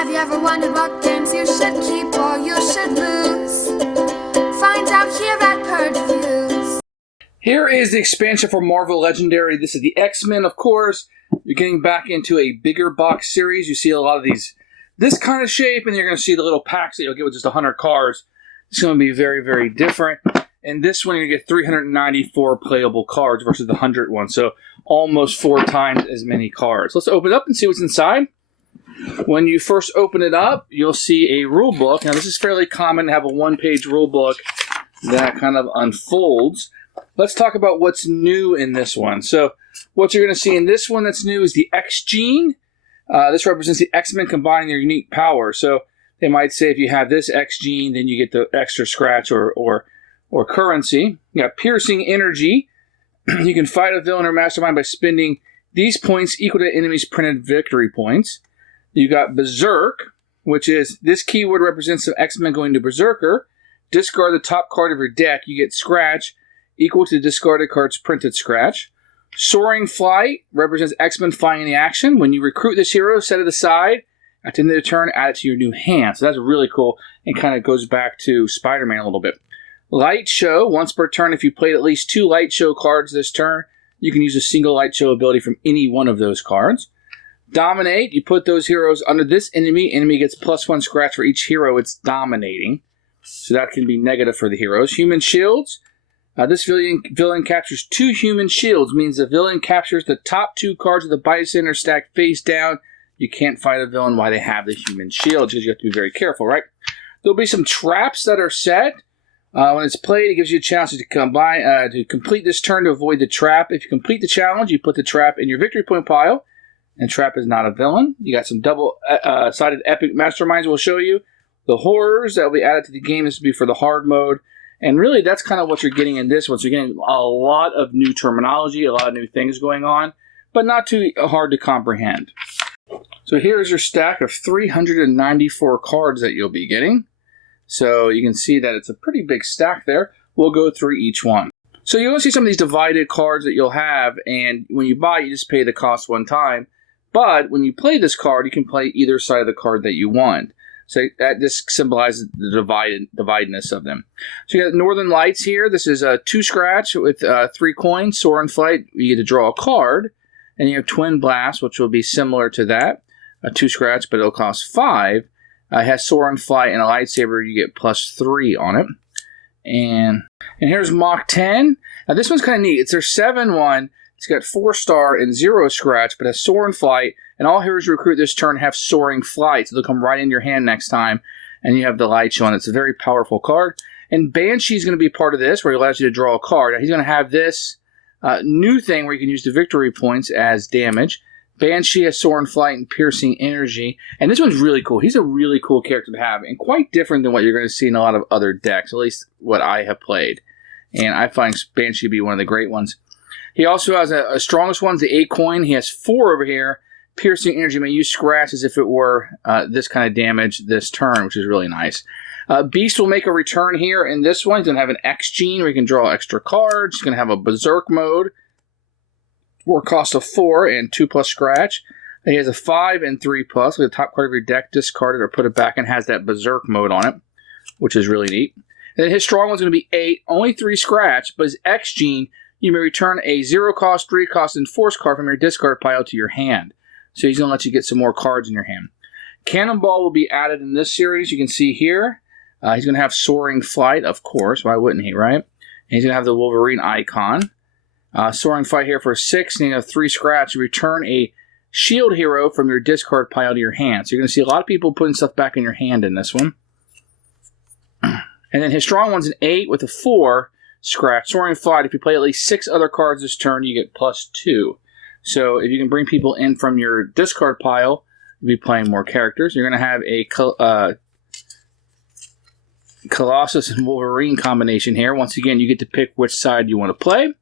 Have you ever wondered what games you should keep or you should lose? Find out here at Purge Reviews. Here is the expansion for Marvel Legendary. This is the X-Men, of course. You're getting back into a bigger box series. You see a lot of these, this kind of shape, and you're going to see the little packs that you'll get with just 100 cards. It's going to be very, very different. And this one, you're going to get 394 playable cards versus the 100 one. So almost 4 times as many cards. Let's open it up and see what's inside. When you first open it up, you'll see a rule book. Now, this is fairly common to have a one-page rule book that kind of unfolds. Let's talk about what's new in this one. So what you're going to see in this one that's new is the X gene. This represents the X-Men combining their unique power. So they might say if you have this X gene, then you get the extra scratch or currency. You got piercing energy. You can fight a villain or mastermind by spending these points equal to the enemy's printed victory points. You got Berserk, which is this keyword represents some X-Men going to Berserker. Discard the top card of your deck. You get scratch equal to the discarded card's printed scratch. Soaring Flight represents X-Men flying in the action. When you recruit this hero, set it aside. At the end of the turn, add it to your new hand. So that's really cool and kind of goes back to Spider-Man a little bit. Light Show, once per turn, if you played at least 2 Light Show cards this turn, you can use a single Light Show ability from any one of those cards. Dominate, you put those heroes under this enemy. Enemy gets +1 scratch for each hero it's dominating. So that can be negative for the heroes. Human Shields, this villain captures 2 human shields, means the villain captures the top 2 cards of the Bison are stacked face down. You can't fight a villain while they have the human shields because you have to be very careful, right? There'll be some traps that are set. When it's played, it gives you a chance to complete this turn to avoid the trap. If you complete the challenge, you put the trap in your victory point pile. And trap is not a villain. You got some double-sided epic masterminds we'll show you. The horrors that will be added to the game. This will be for the hard mode. And really, that's kind of what you're getting in this one. So you're getting a lot of new terminology, a lot of new things going on, but not too hard to comprehend. So here's your stack of 394 cards that you'll be getting. So you can see that it's a pretty big stack there. We'll go through each one. So you're going to see some of these divided cards that you'll have, and when you buy, you just pay the cost one time. But when you play this card, you can play either side of the card that you want. So that just symbolizes the dividedness of them. So you got Northern Lights here. This is a 2 scratch with 3 coins. Soar and Flight, you get to draw a card. And you have Twin Blast, which will be similar to that. A 2 scratch, but it'll cost 5. It has Soar and Flight and a lightsaber. You get +3 on it. And here's Mach 10. Now this one's kind of neat. It's their 7-1. It's got 4-star and 0 scratch, but has Soar and Flight. And all heroes you recruit this turn have Soaring Flight. So they'll come right in your hand next time. And you have the Light Show on it. It's a very powerful card. And Banshee is going to be part of this, where he allows you to draw a card. Now he's going to have this new thing where you can use the victory points as damage. Banshee has Soar and Flight and Piercing Energy. And this one's really cool. He's a really cool character to have. And quite different than what you're going to see in a lot of other decks. At least what I have played. And I find Banshee to be one of the great ones. He also has a strongest one's the 8 coin. He has 4 over here. Piercing Energy may use scratch as if it were this kind of damage this turn, which is really nice. Beast will make a return here in this one. He's going to have an X gene where you can draw extra cards. He's going to have a Berserk mode for a cost of 4 and 2+ scratch. And he has a 5 and 3+. With the top card of your deck, discard it or put it back, and has that Berserk mode on it, which is really neat. And then his strong one's going to be 8, only 3 scratch, but his X gene, you may return a 0 cost, 3 cost, and force card from your discard pile to your hand. So he's going to let you get some more cards in your hand. Cannonball will be added in this series. You can see here. He's going to have Soaring Flight, of course. Why wouldn't he, right? And he's going to have the Wolverine icon. Soaring Flight here for 6, and you have 3 scratch. You return a shield hero from your discard pile to your hand. So you're going to see a lot of people putting stuff back in your hand in this one. And then his strong one's an 8 with a 4 scratch. Soaring Flight, if you play at least 6 other cards this turn, you get +2. So if you can bring people in from your discard pile, you'll be playing more characters. You're going to have a Colossus and Wolverine combination here. Once again, you get to pick which side you want to play.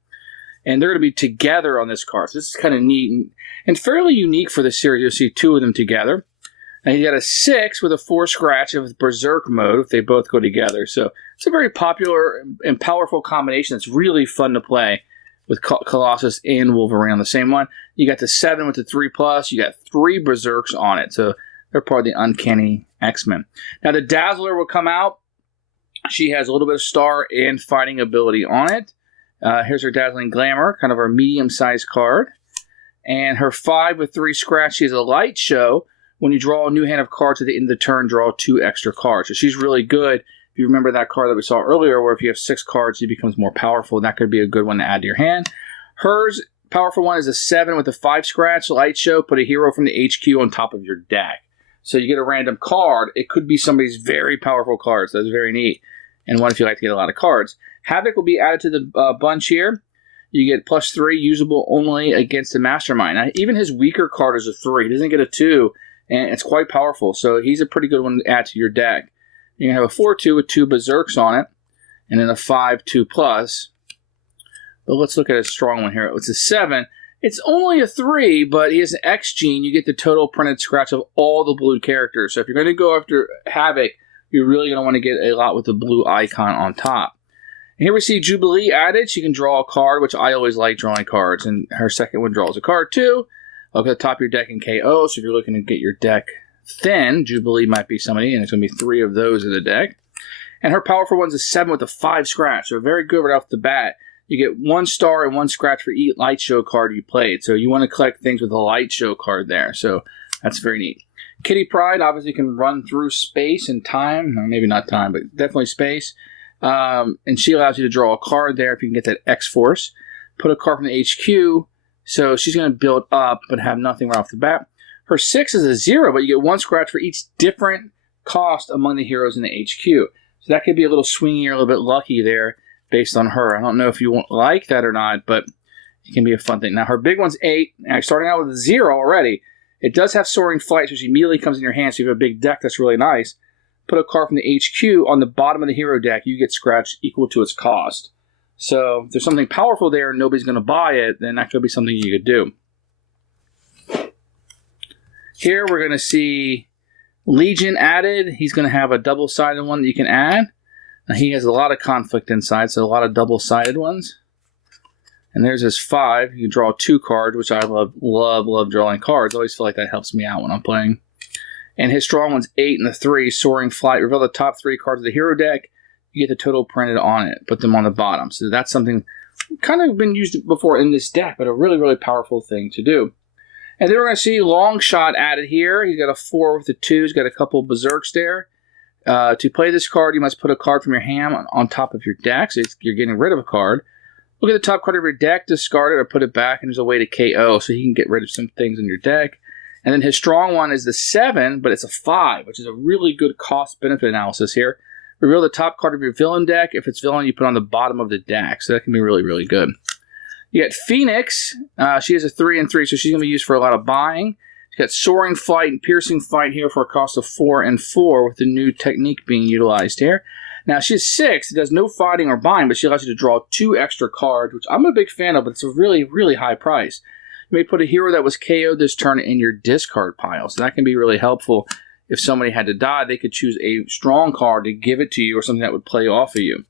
And they're going to be together on this card. So this is kind of neat and fairly unique for the series. You'll see 2 of them together. And you got a 6 with a 4 scratch and with Berserk mode if they both go together. So it's a very popular and powerful combination that's really fun to play with Colossus and Wolverine on the same one. You got the 7 with the 3+. You got 3 Berserks on it. So They're part of the Uncanny X-Men. Now, the Dazzler will come out. She has a little bit of star and fighting ability on it. Here's her Dazzling Glamour, kind of our medium-sized card. And her 5 with 3 scratch, she has a light show. When you draw a new hand of cards at the end of the turn, draw 2 extra cards. So she's really good. If you remember that card that we saw earlier, where if you have 6 cards, she becomes more powerful. That could be a good one to add to your hand. Hers, powerful one, is a 7 with a 5 scratch, light show. Put a hero from the HQ on top of your deck. So you get a random card. It could be somebody's very powerful cards. That's very neat. And one if you like to get a lot of cards. Havoc will be added to the bunch here. You get +3, usable only against the Mastermind. Now, even his weaker card is a 3. He doesn't get a 2, and it's quite powerful. So he's a pretty good one to add to your deck. You can have a 4-2 with 2 Berserks on it, and then a 5-2+. But let's look at a strong one here. It's a 7. It's only a 3, but he has an X gene. You get the total printed scratch of all the blue characters. So if you're going to go after Havoc, you're really going to want to get a lot with the blue icon on top. And here we see Jubilee added. She can draw a card, which I always like drawing cards. And her second one draws a card too. Look at the top of your deck in KO. So if you're looking to get your deck thin, Jubilee might be somebody. And there's going to be 3 of those in the deck. And her powerful one's a 7 with a 5 scratch. So very good right off the bat. You get 1 star and 1 scratch for each light show card you played. So you want to collect things with a light show card there. So that's very neat. Kitty Pryde obviously can run through space and time. No, maybe not time, but definitely space. And she allows you to draw a card there if you can get that X-Force. Put a card from the HQ. So she's going to build up but have nothing right off the bat. Her 6 is a 0, but you get 1 scratch for each different cost among the heroes in the HQ. So that could be a little swingy or a little bit lucky there based on her. I don't know if you like that or not, but it can be a fun thing. Now, her big one's 8. Now, starting out with a 0 already. It does have Soaring Flight, which immediately comes in your hand, so you have a big deck that's really nice. Put a card from the HQ on the bottom of the hero deck. You get scratch equal to its cost. So if there's something powerful there and nobody's going to buy it, then that could be something you could do. Here we're going to see Legion added. He's going to have a double-sided one that you can add. Now, he has a lot of conflict inside, so a lot of double-sided ones. And there's his 5. You can draw 2 cards, which I love drawing cards. I always feel like that helps me out when I'm playing. And his strong one's 8 and the 3, Soaring Flight. Reveal the top 3 cards of the hero deck. You get the total printed on it. Put them on the bottom. So that's something kind of been used before in this deck, but a really, really powerful thing to do. And then we're going to see Long Shot added here. He's got a 4 with a 2. He's got a couple Berserks there. To play this card, you must put a card from your hand on top of your deck. So you're getting rid of a card. Look at the top card of your deck, discard it or put it back, and there's a way to KO, so he can get rid of some things in your deck. And then his strong one is the 7, but it's a 5, which is a really good cost-benefit analysis here. Reveal the top card of your villain deck. If it's villain, you put it on the bottom of the deck, so that can be really, really good. You got Phoenix. She has a 3 and 3, so she's going to be used for a lot of buying. She's got Soaring Flight and Piercing Flight here for a cost of 4 and 4 with the new technique being utilized here. Now, she has 6. It does no fighting or buying, but she allows you to draw 2 extra cards, which I'm a big fan of, but it's a really, really high price. You may put a hero that was KO'd this turn in your discard pile, so that can be really helpful. If somebody had to die, they could choose a strong card to give it to you or something that would play off of you.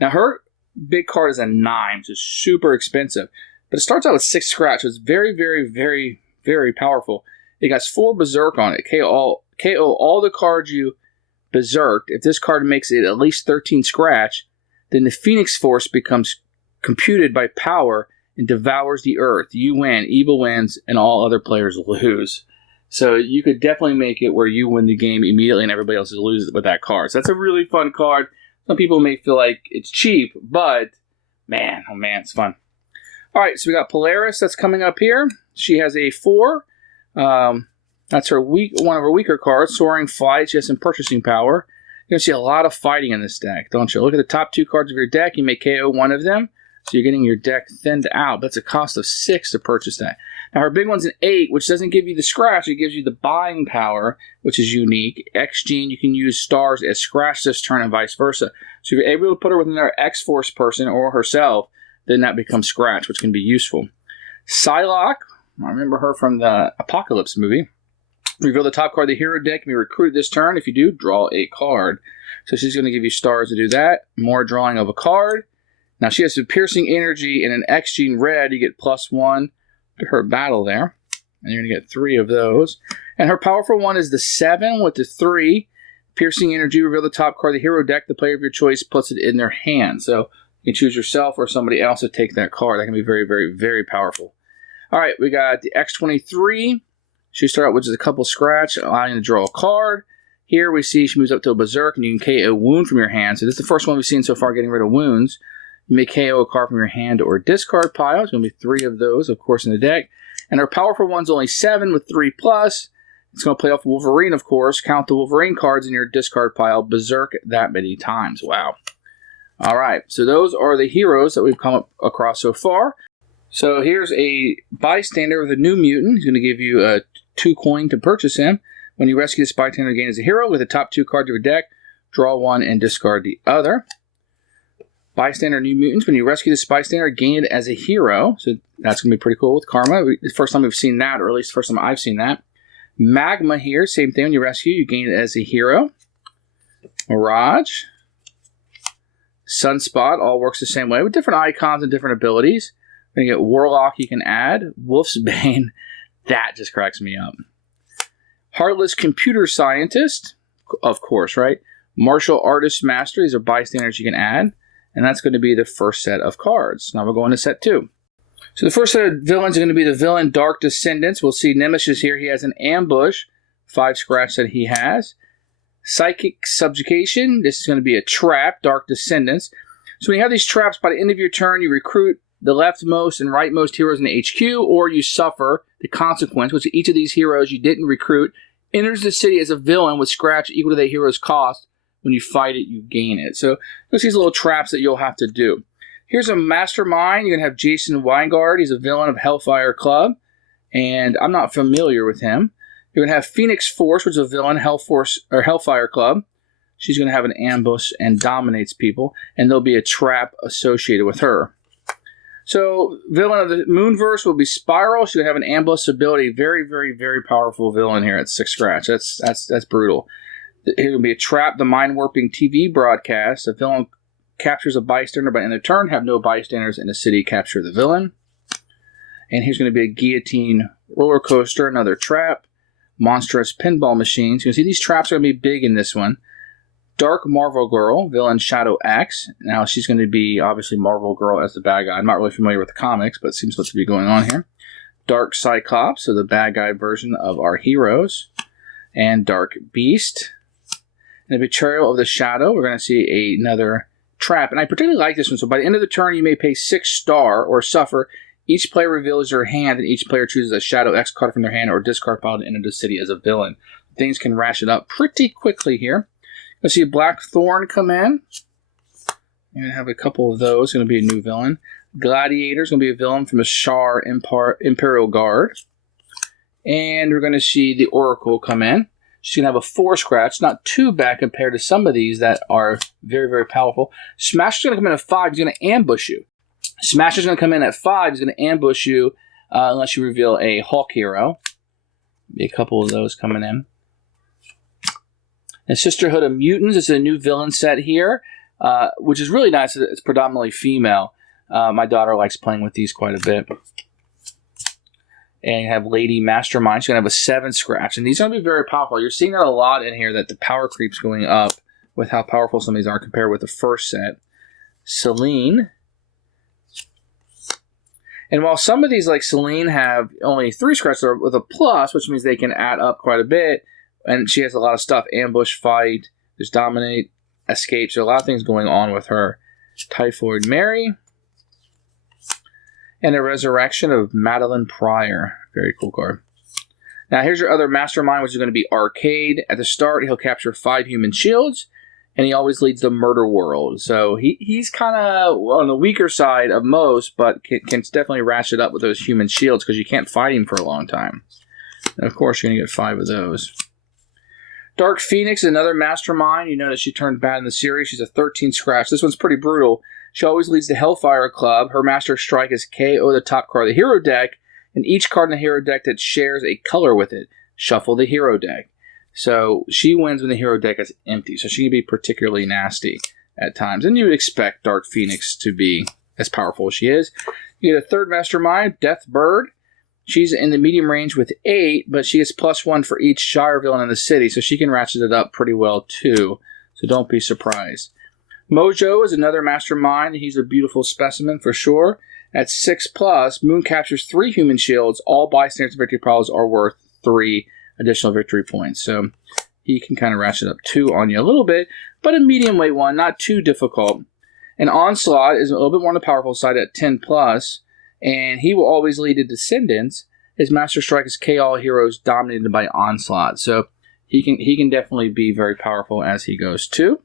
Now, her big card is a 9, which is super expensive, but it starts out with 6 scratch, so it's very, very, very, very powerful. It got 4 Berserk on it. KO all the cards you Berserked. If this card makes it at least 13 scratch, then the Phoenix Force becomes computed by power and devours the earth. You win, evil wins, and all other players lose. So you could definitely make it where you win the game immediately and everybody else loses with that card. So that's a really fun card. Some people may feel like it's cheap, but man, oh man, it's fun. All right, so we got Polaris that's coming up here. She has a 4. That's her one of her weaker cards, Soaring Flight. She has some purchasing power. You're going to see a lot of fighting in this deck, don't you? Look at the top 2 cards of your deck. You may KO one of them, so you're getting your deck thinned out. That's a cost of 6 to purchase that. Now, her big one's an 8, which doesn't give you the scratch. It gives you the buying power, which is unique. X-Gene, you can use stars as scratch this turn and vice versa. So if you're able to put her with another X-Force person or herself, then that becomes scratch, which can be useful. Psylocke, I remember her from the Apocalypse movie. Reveal the top card of the hero deck. Can be recruited this turn. If you do, draw a card. So she's going to give you stars to do that. More drawing of a card. Now she has some piercing energy and an X-Gene red. You get +1 to her battle there. And you're going to get 3 of those. And her powerful one is the 7 with the 3. Piercing energy, reveal the top card of the hero deck. The player of your choice puts it in their hand. So you can choose yourself or somebody else to take that card. That can be very, very, very powerful. All right, we got the X23. She starts out with just a couple scratch, allowing you to draw a card. Here we see she moves up to a Berserk, and you can KO a wound from your hand. So this is the first one we've seen so far getting rid of wounds. You may KO a card from your hand or discard pile. There's going to be 3 of those, of course, in the deck. And her powerful one's only 7 with 3+. It's going to play off Wolverine, of course. Count the Wolverine cards in your discard pile. Berserk that many times. Wow. All right. So those are the heroes that we've come across so far. So here's a bystander with a new mutant. He's going to give you a 2 coin to purchase him. When you rescue this bystander, gain as a hero with the top 2 cards of your deck. Draw 1 and discard the other. Bystander new mutants. When you rescue this bystander, gain it as a hero. So that's going to be pretty cool with Karma. The first time we've seen that, or at least the first time I've seen that. Magma here, same thing. When you rescue, you gain it as a hero. Mirage. Sunspot all works the same way with different icons and different abilities. Then you get Warlock you can add. Wolf's Bane. That just cracks me up. Heartless Computer Scientist. Of course, right? Martial Artist Master. These are bystanders you can add. And that's going to be the first set of cards. Now we're going to set 2. So the first set of villains are going to be the villain Dark Descendants. We'll see Nemesis here. He has an ambush. 5 scratch that he has. Psychic Subjugation. This is going to be a trap. Dark Descendants. So when you have these traps, by the end of your turn, you recruit the leftmost and rightmost heroes in the HQ, or you suffer the consequence, which each of these heroes you didn't recruit enters the city as a villain with scratch equal to that hero's cost. When you fight it, you gain it. So there's these little traps that you'll have to do. Here's a mastermind. You're going to have Jason Weingard. He's a villain of Hellfire Club, and I'm not familiar with him. You're going to have Phoenix Force, which is a villain, Hellfire Club. She's going to have an ambush and dominates people, and there'll be a trap associated with her. So, villain of the Moonverse will be Spiral. She's going to have an ambush ability. Very, very, very powerful villain here at 6 scratch. That's brutal. Here's going to be a trap, the mind-warping TV broadcast. A villain captures a bystander by end of turn. Have no bystanders in the city. Capture the villain. And here's going to be a guillotine roller coaster, another trap. Monstrous pinball machines. You can see these traps are going to be big in this one. Dark Marvel Girl, villain Shadow X. Now she's going to be obviously Marvel Girl as the bad guy. I'm not really familiar with the comics, but it seems to be going on here. Dark Cyclops, so the bad guy version of our heroes. And Dark Beast. And a Betrayal of the Shadow. We're going to see another trap. And I particularly like this one. So by the end of the turn, you may pay 6 star or suffer. Each player reveals their hand, and each player chooses a Shadow X card from their hand or discard pile to enter the city as a villain. Things can ratchet up pretty quickly here. Let's see Blackthorn come in. You're going to have a couple of those. Going to be a new villain. Gladiator is going to be a villain from the Shar Imperial Guard. And we're going to see the Oracle come in. She's going to have a 4 scratch. Not too bad compared to some of these that are very, very powerful. Smasher's going to come in at 5. He's going to ambush you. Smasher's going to come in at 5. He's going to ambush you unless you reveal a Hulk hero. Be a couple of those coming in. And Sisterhood of Mutants is a new villain set here, which is really nice. It's predominantly female. My daughter likes playing with these quite a bit. And you have Lady Mastermind. She's going to have a 7 scratch. And these are going to be very powerful. You're seeing that a lot in here, that the power creep's going up with how powerful some of these are compared with the first set. Selene. And while some of these, like Selene, have only 3 scratches with a plus, which means they can add up quite a bit, and she has a lot of stuff. Ambush, fight, there's dominate, escape. So a lot of things going on with her. Typhoid Mary. And a resurrection of Madeline Pryor. Very cool card. Now here's your other mastermind, which is going to be Arcade. At the start, he'll capture 5 human shields, and he always leads the murder world. So he's kind of on the weaker side of most, but can definitely ratchet up with those human shields because you can't fight him for a long time. And of course, you're going to get 5 of those. Dark Phoenix is another mastermind. You notice she turned bad in the series. She's a 13 scratch. This one's pretty brutal. She always leads the Hellfire Club. Her master strike is KO the top card of the hero deck, and each card in the hero deck that shares a color with it. Shuffle the hero deck. So she wins when the hero deck is empty. So she can be particularly nasty at times. And you would expect Dark Phoenix to be as powerful as she is. You get a third mastermind, Deathbird. She's in the medium range with 8, but she gets +1 for each Shire villain in the city, so she can ratchet it up pretty well too. So don't be surprised. Mojo is another mastermind. He's a beautiful specimen for sure. At 6+, Moon captures 3 human shields. All bystanders victory piles are worth 3 additional victory points. So he can kind of ratchet up 2 on you a little bit, but a medium weight one, not too difficult. An Onslaught is a little bit more on the powerful side at 10+, and he will always lead to Descendants. His Master Strike is KO heroes dominated by Onslaught. So he can definitely be very powerful as he goes too.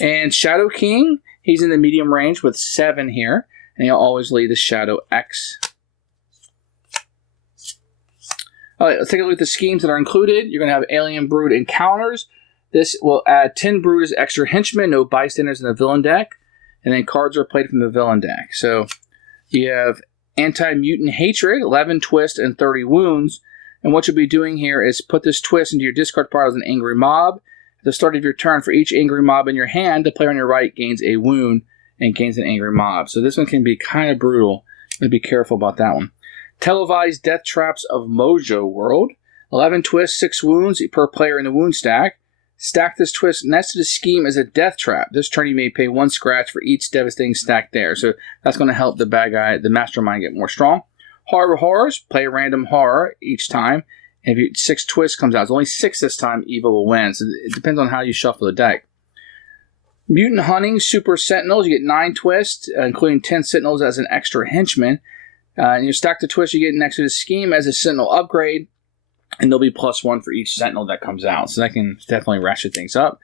And Shadow King, he's in the medium range with 7 here, and he'll always lead the Shadow X. All right, let's take a look at the schemes that are included. You're going to have Alien Brood Encounters. This will add 10 Brood as extra henchmen, no bystanders in the villain deck, and then cards are played from the villain deck. So you have Anti-Mutant Hatred, 11 Twist, and 30 Wounds. And what you'll be doing here is put this twist into your discard pile as an Angry Mob. At the start of your turn, for each Angry Mob in your hand, the player on your right gains a wound and gains an Angry Mob. So this one can be kind of brutal. So be careful about that one. Televised Death Traps of Mojo World. 11 twists, 6 wounds per player in the wound stack. Stack this twist next to the scheme as a death trap. This turn you may pay 1 scratch for each devastating stack there. So that's going to help the bad guy, the mastermind, get more strong. Horror Horrors, play a random horror each time. And if 6 twists comes out, it's only 6 this time, evil will win. So it depends on how you shuffle the deck. Mutant Hunting Super Sentinels, you get 9 twists, including 10 Sentinels as an extra henchman. And you stack the twist you get next to the scheme as a Sentinel upgrade, and there'll be +1 for each Sentinel that comes out. So that can definitely ratchet things up.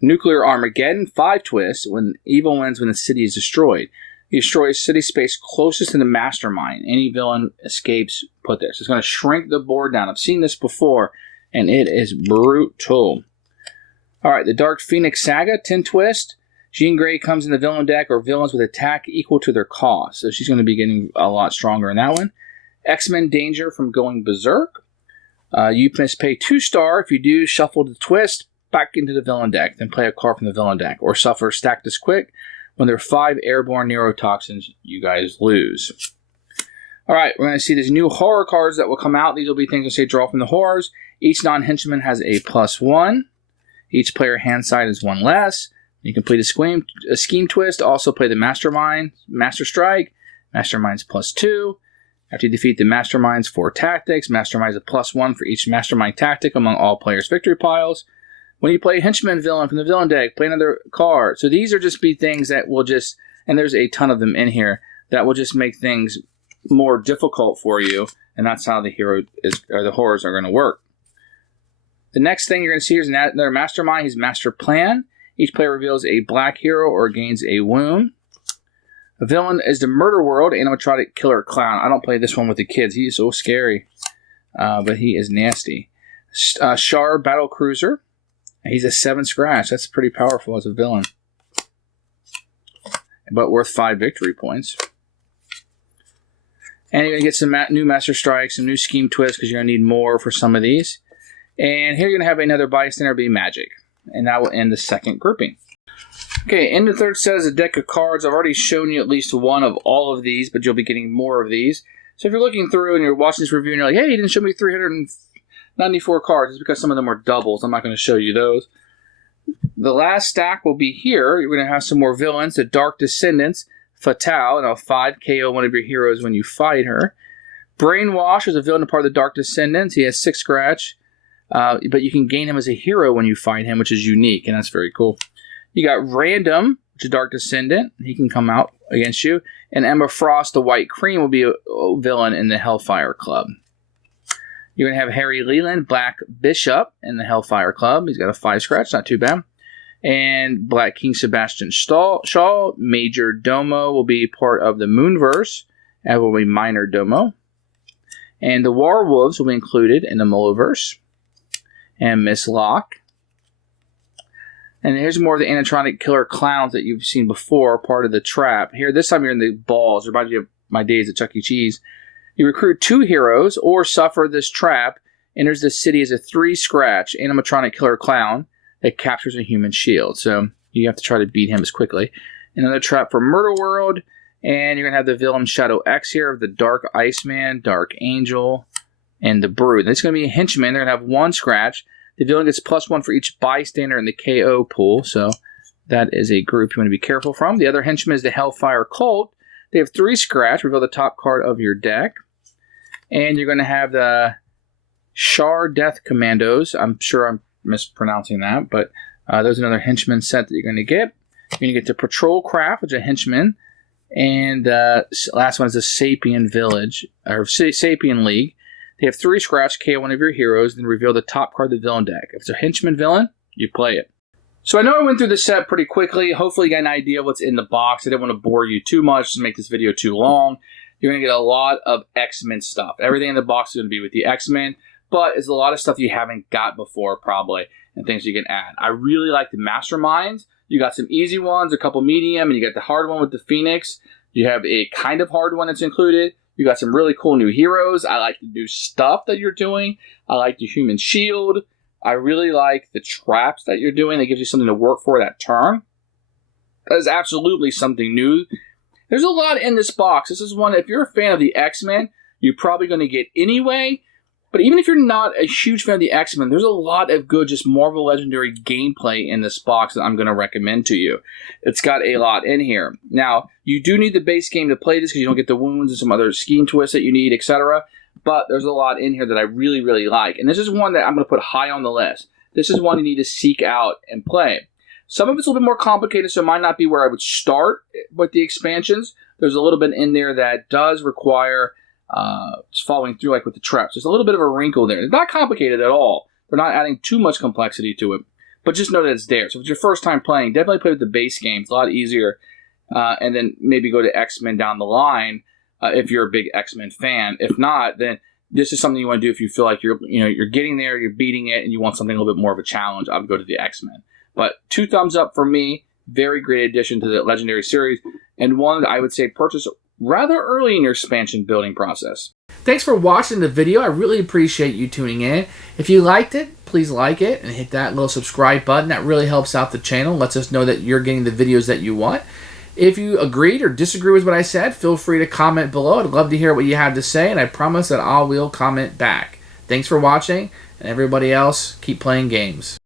Nuclear Armageddon, 5 twists, when evil wins when the city is destroyed. You destroy a city space closest to the mastermind. Any villain escapes, put there. So it's going to shrink the board down. I've seen this before, and it is brutal. Alright, the Dark Phoenix Saga, 10 twist. Jean Grey comes in the villain deck, or villains with attack equal to their cost. So she's going to be getting a lot stronger in that one. X-Men Danger from Going Berserk. You must pay 2-star. If you do, shuffle the twist back into the villain deck, then play a card from the villain deck. Or suffer Stack This Quick. When there are 5 airborne neurotoxins, you guys lose. Alright, we're going to see these new horror cards that will come out. These will be things that say draw from the horrors. Each non-henchman has a +1. Each player hand side is 1 less. You complete a scheme twist. Also play the Mastermind, Master Strike. Mastermind's +2. After you defeat the Mastermind's 4 tactics, Mastermind's a +1 for each Mastermind tactic among all players' victory piles. When you play Henchman Villain from the villain deck, play another card. So these are just be things that will just, and there's a ton of them in here, that will just make things more difficult for you. And that's how the hero is, or the horrors are going to work. The next thing you're going to see is another Mastermind, his Master Plan. Each player reveals a black hero or gains a wound. A villain is the Murder World Animatronic Killer Clown. I don't play this one with the kids. He is so scary. But he is nasty. Char Battle Cruiser. He's a 7 scratch. That's pretty powerful as a villain. But worth 5 victory points. And you're going to get some new Master Strikes, some new Scheme Twists, because you're going to need more for some of these. And here you're going to have another bystander be Magic. And that will end the second grouping. Okay, in the third set is a deck of cards. I've already shown you at least one of all of these, but you'll be getting more of these. So if you're looking through and you're watching this review and you're like, hey, you didn't show me 394 cards, it's because some of them are doubles. I'm not going to show you those. The last stack will be here. You're going to have some more villains. The Dark Descendants, Fatale, and I'll 5 KO one of your heroes when you fight her. Brainwash is a villain, a part of the Dark Descendants. He has 6 scratch. But you can gain him as a hero when you fight him, which is unique, and that's very cool. You got Random, which is a Dark Descendant. He can come out against you. And Emma Frost, the White Cream, will be a villain in the Hellfire Club. You're going to have Harry Leland, Black Bishop, in the Hellfire Club. He's got a 5 scratch, not too bad. And Black King Sebastian Shaw, Major Domo, will be part of the Moonverse, and will be Minor Domo. And the Warwolves will be included in the Mulliverse. And Miss Locke. And here's more of the animatronic killer clowns that you've seen before, part of the trap. Here, this time you're in the balls. It reminds me of my days at Chuck E. Cheese. You recruit 2 heroes or suffer this trap. Enters the city as a 3 scratch animatronic killer clown that captures a human shield. So you have to try to beat him as quickly. Another trap for Murder World. And you're going to have the villain Shadow X here, the Dark Iceman, Dark Angel, and the Brood. This is going to be a henchman. They're going to have 1 scratch. The villain gets +1 for each bystander in the KO pool, so that is a group you want to be careful from. The other henchman is the Hellfire Cult. They have 3 scratch. Reveal the top card of your deck. And you're going to have the Shar Death Commandos. I'm sure I'm mispronouncing that, but there's another henchman set that you're going to get. You're going to get the Patrol Craft, which is a henchman. And last one is the Sapien Village, or Sapien League. They have 3 scratch, KO one of your heroes, then reveal the top card of the villain deck. If it's a henchman villain, you play it. So I know I went through the set pretty quickly. Hopefully you got an idea of what's in the box. I didn't want to bore you too much to make this video too long. You're going to get a lot of X-Men stuff. Everything in the box is going to be with the X-Men, but it's a lot of stuff you haven't got before probably, and things you can add. I really like the Masterminds. You got some easy ones, a couple medium, and you got the hard one with the Phoenix. You have a kind of hard one that's included. You got some really cool new heroes. I like the new stuff that you're doing. I like the Human Shield. I really like the traps that you're doing. That gives you something to work for that turn. That is absolutely something new. There's a lot in this box. This is one, if you're a fan of the X-Men, you're probably going to get anyway. But even if you're not a huge fan of the X-Men, there's a lot of good just Marvel Legendary gameplay in this box that I'm going to recommend to you. It's got a lot in here. Now, you do need the base game to play this because you don't get the wounds and some other scheme twists that you need, etc. But there's a lot in here that I really, really like. And this is one that I'm going to put high on the list. This is one you need to seek out and play. Some of it's a little bit more complicated, so it might not be where I would start with the expansions. There's a little bit in there that does require following through, like with the traps. There's a little bit of a wrinkle there. It's not complicated at all. They're not adding too much complexity to it, but just know that it's there. So if it's your first time playing, definitely play with the base game. It's a lot easier, and then maybe go to X-Men down the line if you're a big X-Men fan. If not, then this is something you want to do if you feel like you're getting there, you're beating it, and you want something a little bit more of a challenge. I would go to the X-Men. But 2 thumbs up for me. Very great addition to the Legendary series, and one that I would say purchase rather early in your expansion building process. Thanks for watching the video. I really appreciate you tuning in. If you liked it, please like it and hit that little subscribe button. That really helps out the channel, lets us know that you're getting the videos that you want. If you agreed or disagree with what I said, feel free to comment below. I'd love to hear what you have to say, and I promise that I will comment back. Thanks for watching, and everybody else, keep playing games.